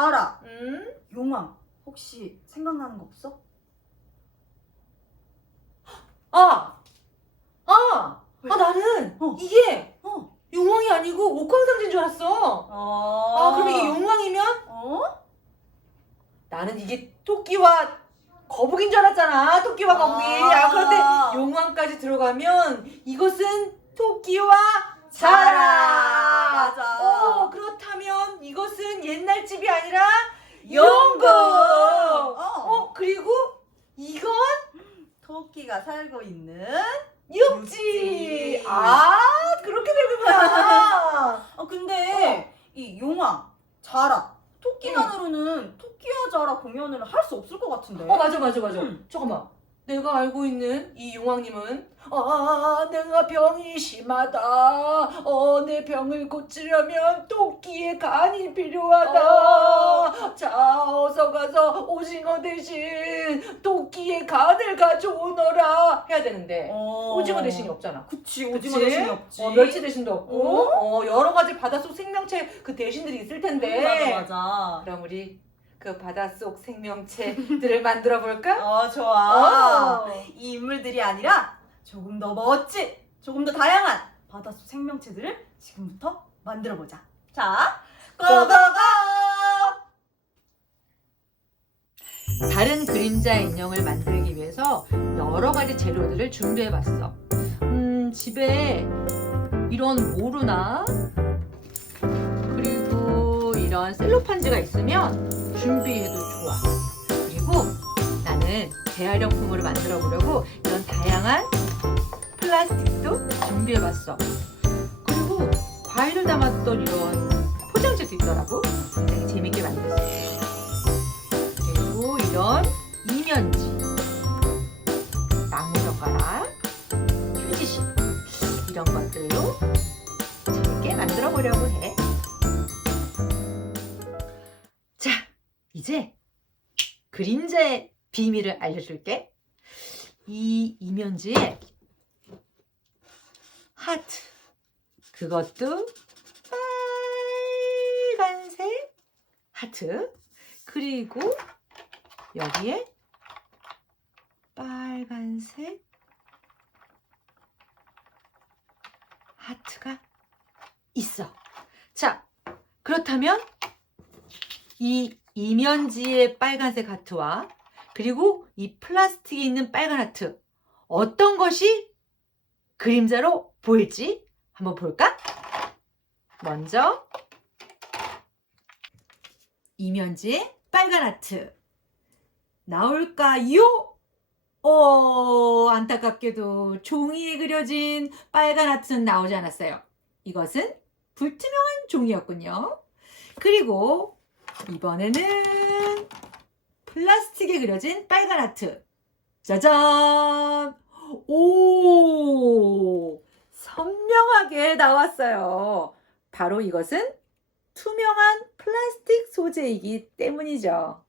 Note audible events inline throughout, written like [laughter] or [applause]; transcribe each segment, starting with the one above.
자라, 음? 용왕. 혹시 생각나는 거 없어? 아! 아! 왜? 아, 나는 어. 이게 어. 용왕이 아니고 옥황상제인 줄 알았어. 어. 아, 그럼 이게 용왕이면? 어? 나는 이게 토끼와 거북인 줄 알았잖아. 토끼와 거북이. 아, 그런데 용왕까지 들어가면 이것은 토끼와 자라. 맞아. 이것은 옛날 집이 아니라 용궁. 어, 어. 그리고 이건 토끼가 살고 있는. 육지. 육지. 아, 그렇게 되는구나. [laughs] 어 근데 이 용왕, 자라, 토끼만으로는 토끼와 자라 공연을 할 수 없을 것 같은데. 어, 맞아, 맞아, 맞아. 음. 잠깐만. 내가 알고 있는 이 용왕님은 아 내가 병이 심하다 어 내 병을 고치려면 토끼의 간이 필요하다 자 어서 가서 오징어 대신 토끼의 간을 가져오너라 해야 되는데 어. 오징어 대신이 없잖아 그치 그치? 오징어 대신이 없지. 어, 멸치 대신도 없고 어? 어, 여러 가지 바닷속 생명체 그 대신들이 있을 텐데 맞아 맞아. 그럼 우리 그 바닷속 생명체들을 [laughs] 만들어 볼까? 어 좋아. 어. 이 인물들이 아니라 조금 더 멋진, 조금 더 다양한 바닷속 생명체들을 지금부터 만들어 보자. 자, 고고고! 다른 그림자 인형을 만들기 위해서 여러 가지 재료들을 준비해 봤어. 음, 집에 이런 모루나 이런 셀로판지가 있으면 준비해도 좋아. 그리고 나는 재활용품으로 만들어 보려고 이런 다양한 플라스틱도 준비해 봤어. 그리고 과일을 담았던 이런 포장지도 있더라고. 굉장히 재밌게 만들었어. 그리고 이런 이면지, 나무 젓가락, 휴지실 이런 것들로 재밌게 만들어 보려고 해. 이제 그림자의 비밀을 알려줄게. 이 이면지에 하트, 그것도 빨간색 하트, 그리고 여기에 빨간색 하트가 있어. 자, 그렇다면 이 이면지의 빨간색 하트와 그리고 이 플라스틱에 있는 빨간 하트 어떤 것이 그림자로 보일지 한번 볼까? 먼저 이면지의 빨간 하트 나올까요? 어, 안타깝게도 종이에 그려진 빨간 하트는 나오지 않았어요. 이것은 불투명한 종이였군요. 그리고 이번에는 플라스틱에 그려진 빨간 하트. 짜잔! 오! 선명하게 나왔어요. 바로 이것은 투명한 플라스틱 소재이기 때문이죠.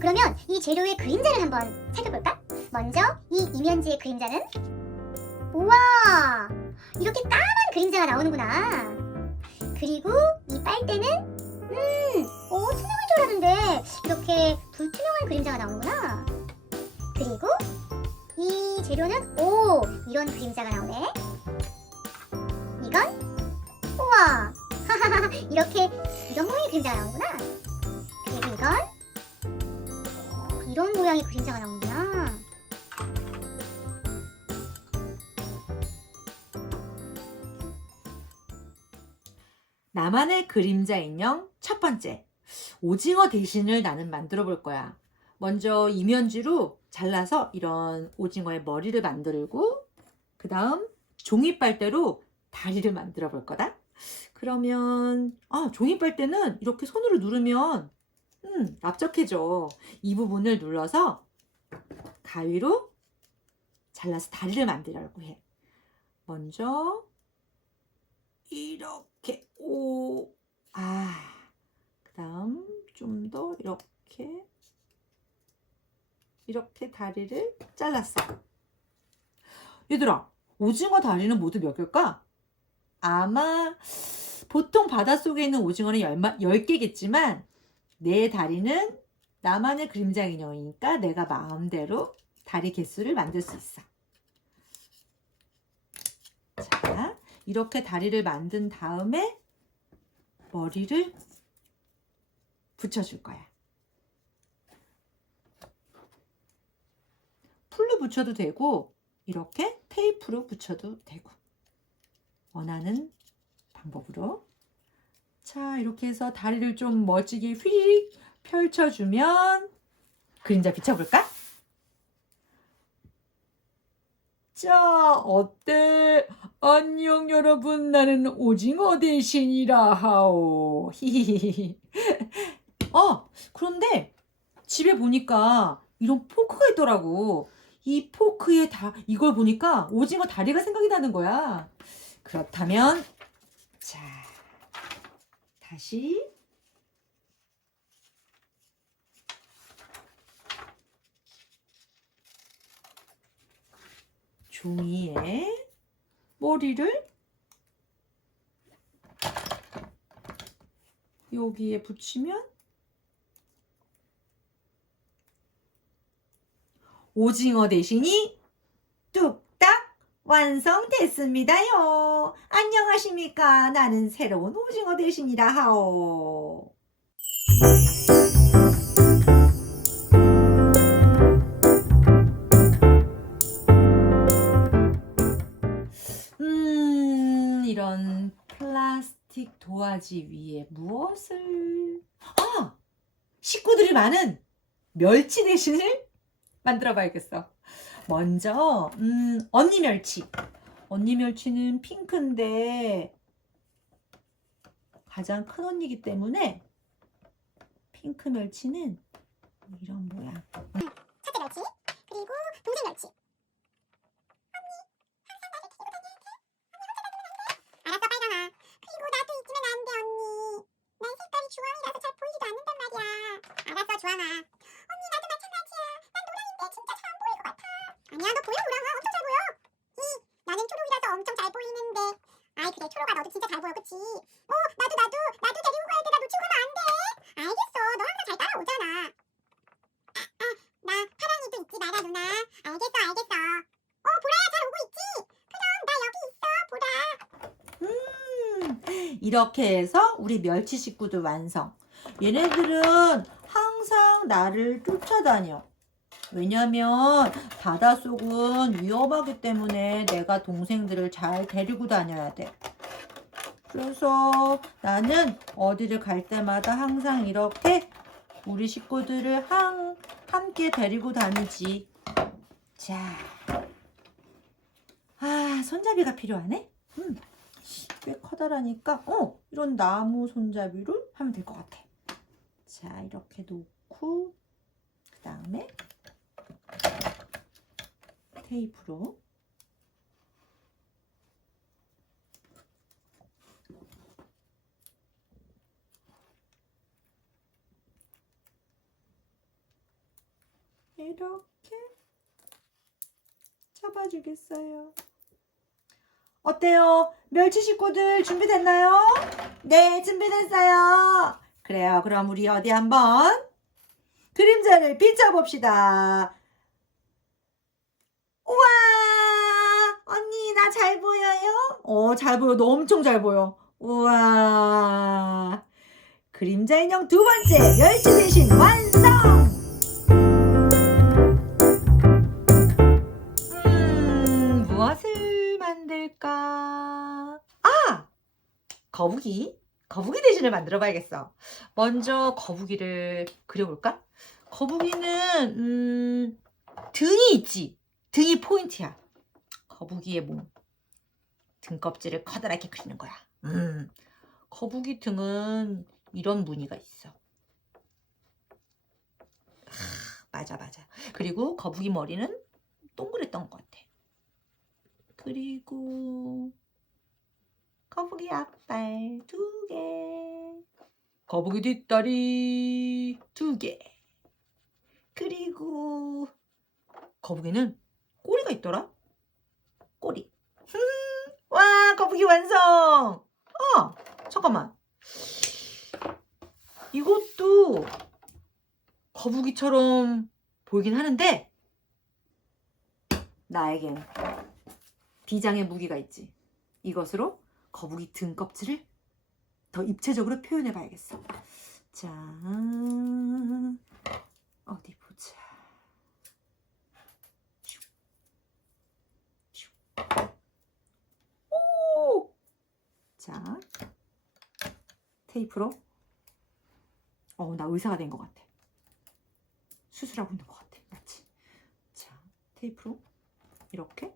그러면 이 재료의 그림자를 한번 살펴볼까? 먼저 이 이면지의 그림자는 우와 이렇게 까만 그림자가 나오는구나 그리고 이 빨대는 음, 오 투명할 줄 알았는데 이렇게 불투명한 그림자가 나오는구나. 그리고 이 재료는 오 이런 그림자가 나오네. 이건 우와! [laughs] 이렇게 이런 모양의 그림자가 나오는구나. 그리고 이건 이런 모양의 그림자가 나오는구나. 나만의 그림자 인형 첫 번째. 오징어 대신을 나는 만들어 볼 거야. 먼저 이면지로 잘라서 이런 오징어의 머리를 만들고, 그 다음 종이빨대로 다리를 만들어 볼 거다. 그러면, 아, 종이빨대는 이렇게 손으로 누르면, 음, 납작해져. 이 부분을 눌러서 가위로 잘라서 다리를 만들려고 해. 먼저, 이렇게, 오, 아, 그 다음 좀 더 이렇게, 이렇게 다리를 잘랐어. 얘들아, 오징어 다리는 모두 몇 개일까? 아마 보통 바닷속에 있는 오징어는 10개겠지만 내 다리는 나만의 그림자 인형이니까 내가 마음대로 다리 개수를 만들 수 있어. 자, 이렇게 다리를 만든 다음에 머리를 붙여줄 거야. 풀로 붙여도 되고 이렇게 테이프로 붙여도 되고 원하는 방법으로 자 이렇게 해서 다리를 좀 멋지게 휘리릭 펼쳐주면 그림자 비춰볼까? 자 어때? 안녕 여러분. 나는 오징어 대신이라 하오. 히히히히. [laughs] 어 그런데 집에 보니까 이런 포크가 있더라고. 이 포크에 다 이걸 보니까 오징어 다리가 생각이 나는 거야. 그렇다면 자 다시 종이에 머리를 여기에 붙이면 오징어 대신이 뚝딱 완성됐습니다요. 안녕하십니까. 나는 새로운 오징어 대신이라 하오. 도화지 위에 무엇을 아! 식구들이 많은 멸치 대신을 만들어 봐야겠어. 먼저 음, 언니 멸치. 언니 멸치는 핑크인데 가장 큰 언니이기 때문에 핑크 멸치는 이런 모양. 첫째 멸치 그리고 동생 멸치 아 아니야 너 보여 노랑아 엄청 잘 보여. 이 나는 초록이라서 엄청 잘 보이는데. 아이 그래. 초록아 너도 진짜 잘 보여. 그치? 어 나도 나도 나도 데리고 가야 돼나 놓치고 가면 안돼. 알겠어. 너 항상 잘 따라오잖아. 나 파랑이도 있지. 마라 누나. 알겠어 알겠어. 어 보라야 잘 오고 있지? 그럼 나 여기 있어. 보라. 음, 이렇게 해서 우리 멸치 식구들 완성. 얘네들은 항상 나를 쫓아다녀. 왜냐면 바닷속은 위험하기 때문에 내가 동생들을 잘 데리고 다녀야 돼. 그래서 나는 어디를 갈 때마다 항상 이렇게 우리 식구들을 한, 함께 데리고 다니지. 자. 아, 손잡이가 필요하네? 음. 꽤 커다라니까 어 이런 나무 손잡이를 하면 될 것 같아. 자 이렇게 놓고 그 다음에 테이프로 이렇게 잡아주겠어요. 어때요? 멸치 식구들 준비됐나요? 네, 준비됐어요. 그래요. 그럼 우리 어디 한번 그림자를 비춰봅시다. 우와! 언니, 나잘 보여요? 어, 잘 보여. 너 엄청 잘 보여. 우와! 그림자 인형 두 번째, 멸치 대신 완성! 음, 무엇을 만들까? 아! 거북이. 거북이 대신을 만들어 봐야겠어. 먼저 거북이를 그려볼까? 거북이는, 음, 등이 있지. 등이 포인트야. 거북이의 몸. 등껍질을 커다랗게 그리는 거야. 음, 거북이 등은 이런 무늬가 있어. 아, 맞아, 맞아. 그리고 거북이 머리는 동그랬던 것 같아. 그리고 거북이 앞발 두 개, 거북이 뒷다리 두 개, 그리고 거북이는 꼬리가 있더라. 꼬리. [laughs] 와, 거북이 완성. 어, 잠깐만. 이것도 거북이처럼 보이긴 하는데 나에겐 비장의 무기가 있지. 이것으로 거북이 등 껍질을 더 입체적으로 표현해 봐야겠어. 자, 어디 보자. 오! 자, 테이프로. 어, 나 의사가 된 것 같아. 수술하고 있는 것 같아. 마치. 자, 테이프로 이렇게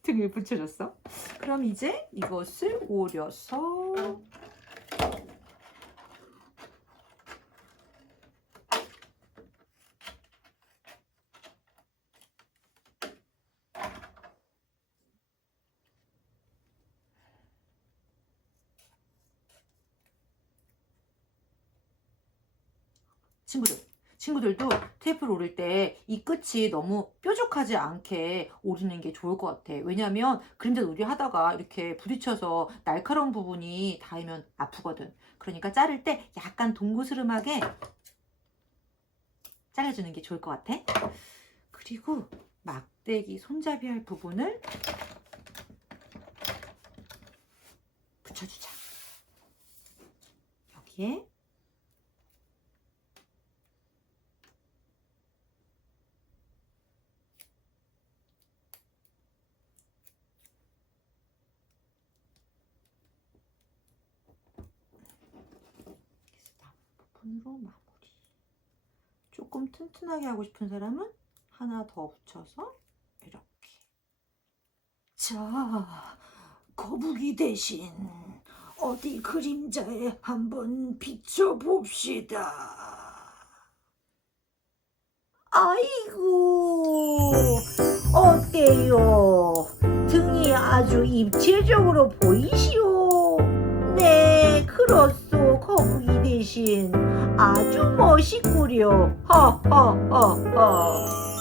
등에 붙여줬어. 그럼 이제 이것을 오려서 친구들, 친구들도 테이프를 오릴 때 이 끝이 너무 뾰족하지 않게 오리는 게 좋을 것 같아. 왜냐면 그림자 놀이 하다가 이렇게 부딪혀서 날카로운 부분이 닿으면 아프거든. 그러니까 자를 때 약간 동그스름하게 잘라주는 게 좋을 것 같아. 그리고 막대기 손잡이 할 부분을 붙여주자. 여기에 분으로 마무리. 조금 튼튼하게 하고 싶은 사람은 하나 더 붙여서 이렇게. 자, 거북이 대신 어디 그림자에 한번 비춰봅시다. 아이고, 어때요? 등이 아주 입체적으로 보이시오. 네. 거북 이 대신 아주 멋있구려. 허허허허.